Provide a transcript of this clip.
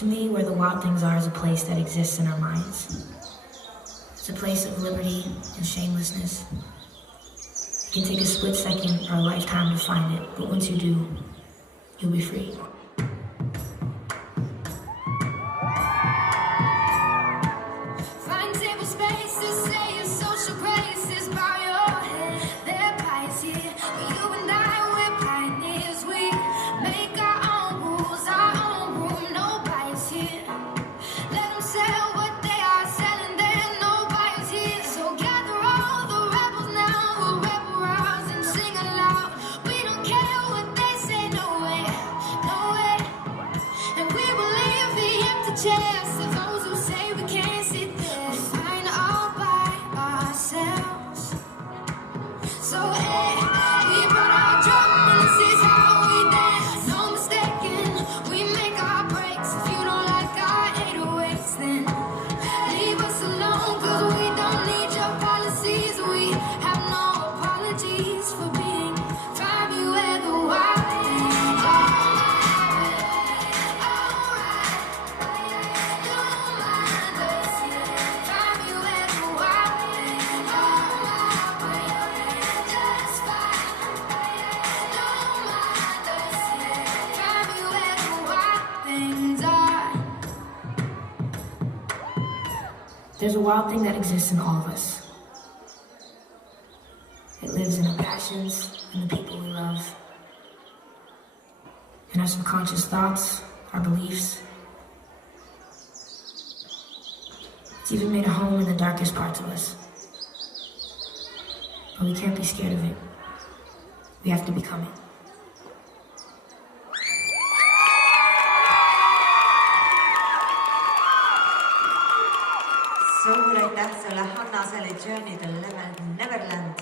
To me, where the wild things are is a place that exists in our minds. It's a place of liberty and shamelessness. It can take a split second or a lifetime to find it, but once you do, you'll be free. Find table spaces, say your social graces, bow your head. They're pious here, but you and I, we're pioneers. We make our own rules, our own room, no bias here. Let them sell what they are selling, there no bias here. So gather all the rebels now, we'll rebel rouse and sing aloud. We don't care what they say, no way, no way. And we will leave the empty chairs to those who say we can't sit there. We're fine all by ourselves. So hey, we brought our drum and this is how we dance. No mistaking, we make our breaks. If you don't like our 808s, then leave us alone, 'cause we don't need your policies. We have no apologies for being February the wild things are. There's a wild thing that exists in all of us. It lives in our passions and the people we love, in our subconscious thoughts, our beliefs. It's even made a home in the darkest parts of us. But we can't be scared of it. We have to become it. Suur aitäh sulle, Hanna, selle Journey to Neverland.